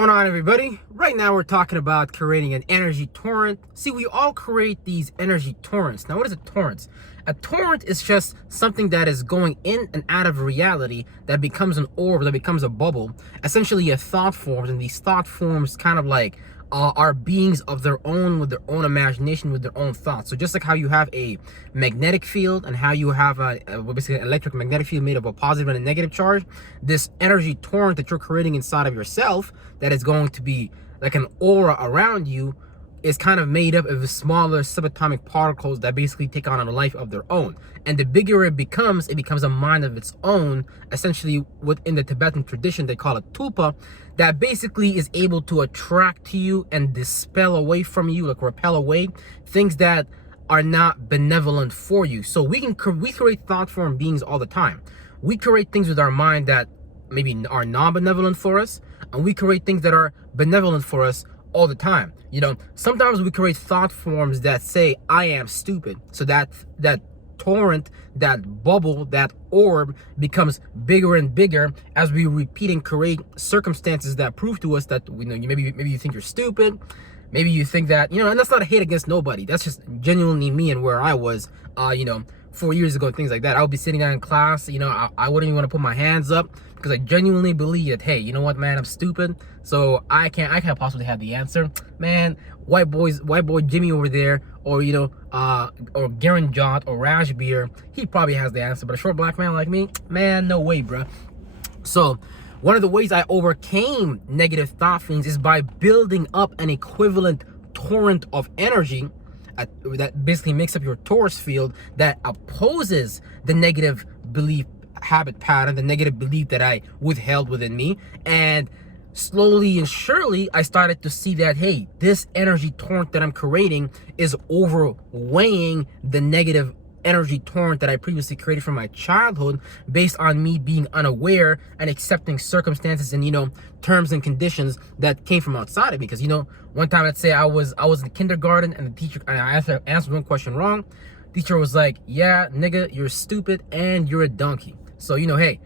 What's going on, everybody? Right now we're talking about creating an energy torrent. See, we all create these energy torrents. Now, what is a torrent? A torrent is just something that is going in and out of reality that becomes an orb, that becomes a bubble. Essentially a thought forms, and these thought forms kind of like are beings of their own, with their own imagination, with their own thoughts. So just like how you have a magnetic field and how you have basically an electric magnetic field made of a positive and a negative charge, this energy torrent that you're creating inside of yourself that is going to be like an aura around you is kind of made up of smaller subatomic particles that basically take on a life of their own. And the bigger it becomes a mind of its own. Essentially, within the Tibetan tradition, they call it tulpa, that basically is able to attract to you and dispel away from you, like repel away things that are not benevolent for you. So we create thought form beings all the time. We create things with our mind that maybe are non-benevolent for us, and we create things that are benevolent for us all the time. You know, sometimes we create thought forms that say I am stupid, so that torrent, that bubble, that orb becomes bigger and bigger as we repeat and create circumstances that prove to us that, you know, maybe you think you're stupid, maybe you think that, you know, and that's not a hate against nobody, that's just genuinely me and where I was 4 years ago and things like that. I would be sitting down in class, you know, I wouldn't even want to put my hands up because I genuinely believe that, hey, you know what, man, I'm stupid, so I can't possibly have the answer. Man, white boy Jimmy over there, or you know, or Garen Jot or Rash Beer, he probably has the answer. But a short black man like me, man, no way, bro. So one of the ways I overcame negative thought feelings is by building up an equivalent torrent of energy that basically makes up your torus field that opposes the negative belief habit pattern, the negative belief that I withheld within me. And slowly and surely I started to see that, hey, this energy torrent that I'm creating is overweighing the negative energy torrent that I previously created from my childhood, based on me being unaware and accepting circumstances and, you know, terms and conditions that came from outside of me. Because, you know, one time, let's say I was in kindergarten and the teacher, and I answered one question wrong. Teacher was like, yeah, nigga, you're stupid and you're a donkey. So, you know, hey,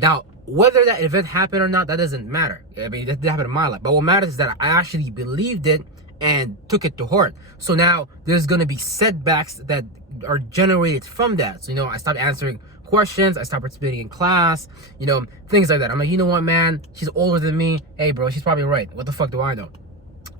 now whether that event happened or not, that doesn't matter. I mean, that did happen in my life, but what matters is that I actually believed it and took it to heart. So now there's going to be setbacks that are generated from that. So, you know, I stopped answering questions, I stopped participating in class, you know, things like that. I'm like, you know what, man, she's older than me. Hey, bro, she's probably right. What the fuck do I know?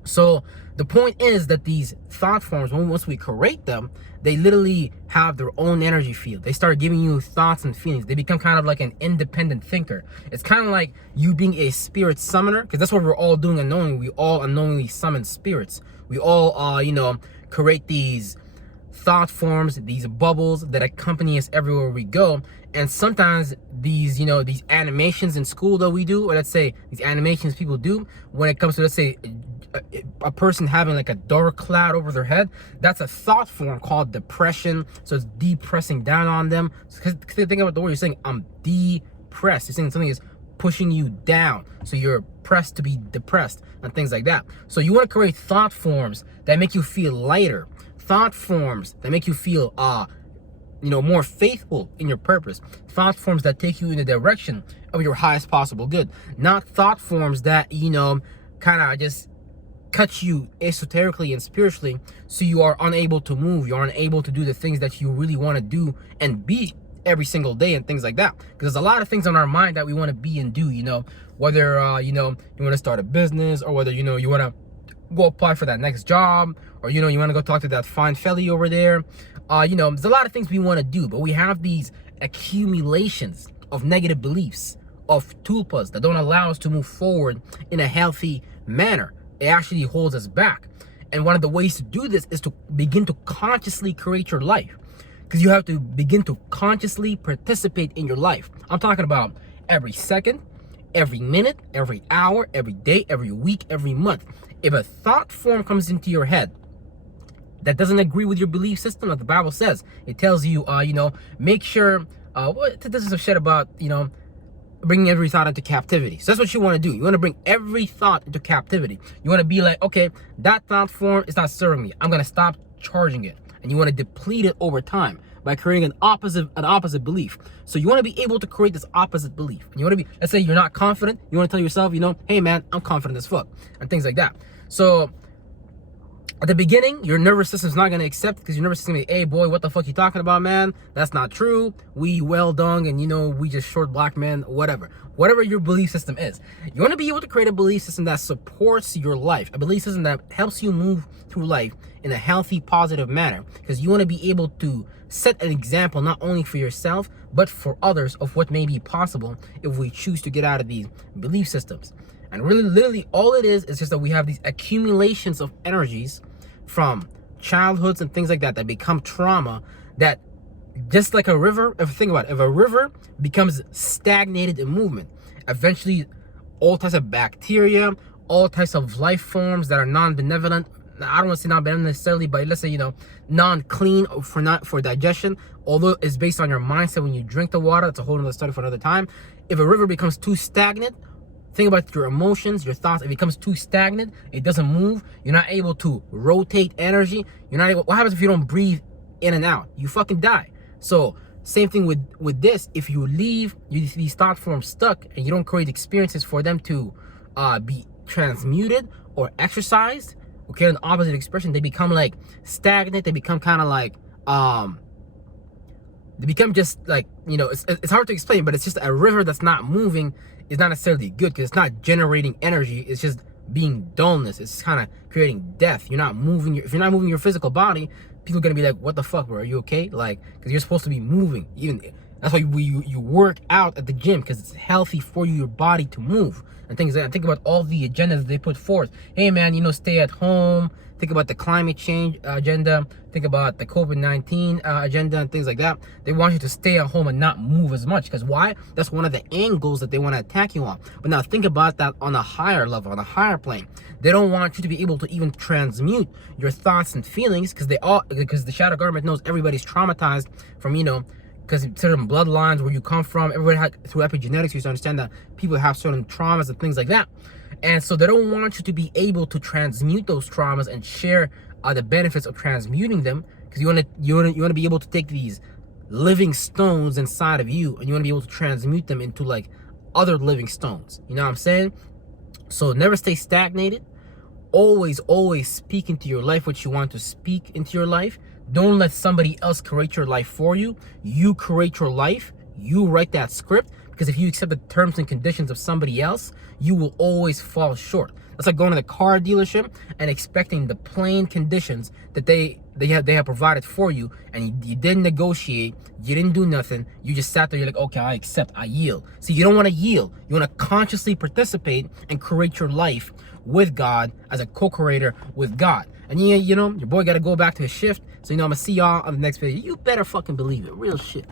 So the point is that these thought forms, once we create them, they literally have their own energy field. They start giving you thoughts and feelings. They become kind of like an independent thinker. It's kind of like you being a spirit summoner, because that's what we're all doing unknowingly. We all unknowingly summon spirits. We all, you know, create these thought forms, these bubbles that accompany us everywhere we go. And sometimes these, you know, these animations in school that we do, or let's say these animations people do when it comes to, let's say, a person having like a dark cloud over their head, that's a thought form called depression. So it's depressing down on them. Because think about the word you're saying, I'm depressed. You're saying something is pushing you down, so you're pressed to be depressed and things like that. So you want to create thought forms that make you feel lighter, thought forms that make you feel you know, more faithful in your purpose, thought forms that take you in the direction of your highest possible good, not thought forms that, you know, kind of just cut you esoterically and spiritually, so you are unable to move, you're unable to do the things that you really want to do and be every single day and things like that. Because there's a lot of things on our mind that we want to be and do, you know, whether you know, you want to start a business, or whether, you know, you want to go apply for that next job, or, you know, you want to go talk to that fine felly over there. You know, there's a lot of things we want to do, but we have these accumulations of negative beliefs, of tulpas, that don't allow us to move forward in a healthy manner. It actually holds us back. And one of the ways to do this is to begin to consciously create your life, because you have to begin to consciously participate in your life. I'm talking about every second, every minute, every hour, every day, every week, every month. If a thought form comes into your head that doesn't agree with your belief system, like the Bible says, it tells you, you know, make sure, this is some shit about, you know, bringing every thought into captivity. So that's what you want to do. You want to bring every thought into captivity. You want to be like, okay, that thought form is not serving me, I'm going to stop charging it. And you want to deplete it over time by creating an opposite belief. So you want to be able to create this opposite belief. And you want to be, let's say you're not confident, you want to tell yourself, you know, hey man, I'm confident as fuck, and things like that. So at the beginning, your nervous system's not going to accept, because your nervous system is, hey boy, what the fuck you talking about, man? That's not true. We well dung, and you know, we just short black men, whatever. Whatever your belief system is. You want to be able to create a belief system that supports your life. A belief system that helps you move through life in a healthy, positive manner. Because you want to be able to set an example, not only for yourself, but for others, of what may be possible if we choose to get out of these belief systems. And really, literally, all it is just that we have these accumulations of energies from childhoods and things like that that become trauma, that just like a river, if you think about it, if a river becomes stagnated in movement, eventually all types of bacteria, all types of life forms that are non-benevolent, I don't want to say non-benevolent necessarily, but let's say, you know, non-clean for digestion, although it's based on your mindset when you drink the water. It's a whole other study for another time. If a river becomes too stagnant, think about your emotions, your thoughts. It becomes too stagnant, it doesn't move, you're not able to rotate energy, you're not able, what happens if you don't breathe in and out? You fucking die. So same thing with this. If you leave these thought forms stuck and you don't create experiences for them to be transmuted or exercised, okay, an opposite expression, they become like stagnant, they become kind of like they become just like, you know, it's hard to explain, but it's just a river that's not moving is not necessarily good, because it's not generating energy, it's just being dullness. It's kind of creating death. You're not moving if you're not moving your physical body, people are gonna be like, what the fuck, bro, are you okay? Like, because you're supposed to be moving. Even that's why you work out at the gym, because it's healthy for your body to move and things like that. Think about all the agendas that they put forth. Hey man, you know, stay at home. Think about the climate change agenda. Think about the COVID-19 agenda and things like that. They want you to stay at home and not move as much. Because why? That's one of the angles that they want to attack you on. But now think about that on a higher level, on a higher plane. They don't want you to be able to even transmute your thoughts and feelings, because the shadow government knows everybody's traumatized from, you know, because certain bloodlines where you come from. Everybody had, through epigenetics, you used to understand that people have certain traumas and things like that. And so they don't want you to be able to transmute those traumas and share the benefits of transmuting them, because you want to be able to take these living stones inside of you, and you want to be able to transmute them into like other living stones. You know what I'm saying? So never stay stagnated. Always speak into your life what you want to speak into your life. Don't let somebody else create your life for you. You create your life. You write that script. Because if you accept the terms and conditions of somebody else, you will always fall short. That's like going to the car dealership and expecting the plain conditions that they have provided for you, and you didn't negotiate, you didn't do nothing, you just sat there, you're like, okay, I accept, I yield. See, you don't want to yield. You want to consciously participate and create your life with God, as a co-creator with God. And you know, your boy got to go back to his shift. So, you know, I'm going to see y'all on the next video. You better fucking believe it. Real shit.